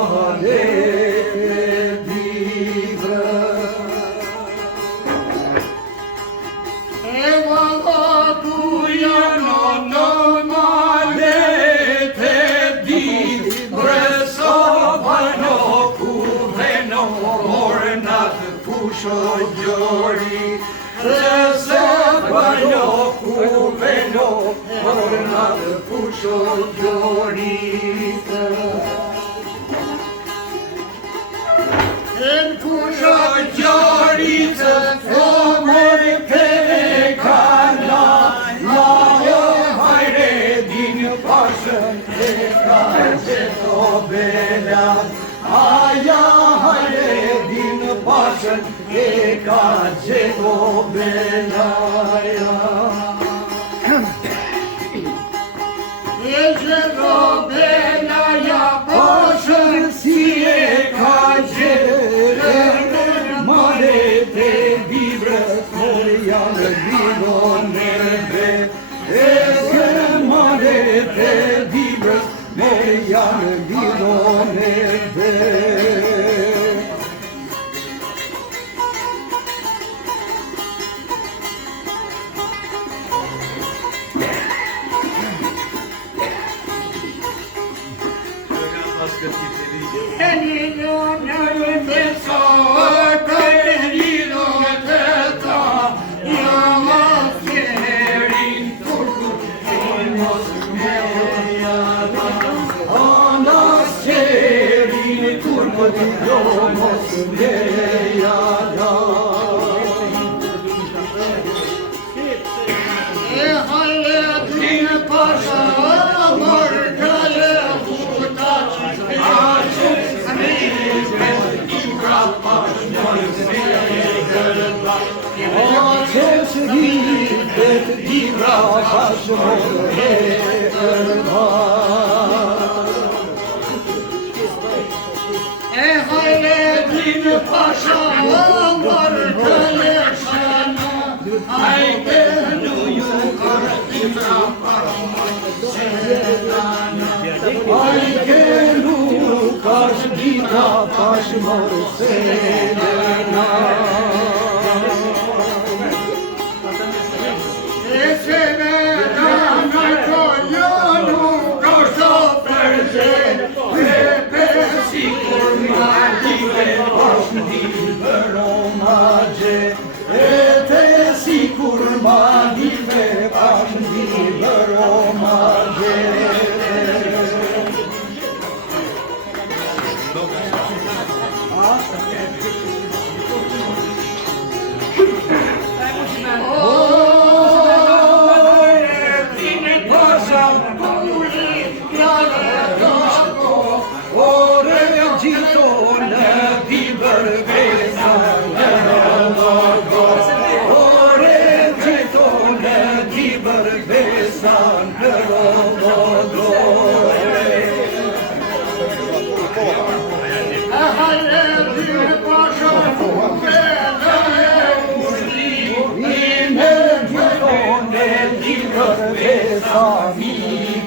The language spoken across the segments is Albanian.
male divrë. E valla janë në male të divrë, sa vano ku veno orna të pusho gjori. Se vano ku veno orna të pusho gjoritë. E pusho gjoritë, o mërë pere kana, lajo hajre din pashën e ka qeto bela. Aja hajre din pashën e ka qeto bela. E qeto bela ja pashën si e ka qeto mare te vibrës mërë janë lidon nërbe. E se mare te vibrës mërë janë lidon nërbe.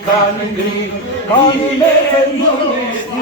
Kan ngri, kan me të njësti,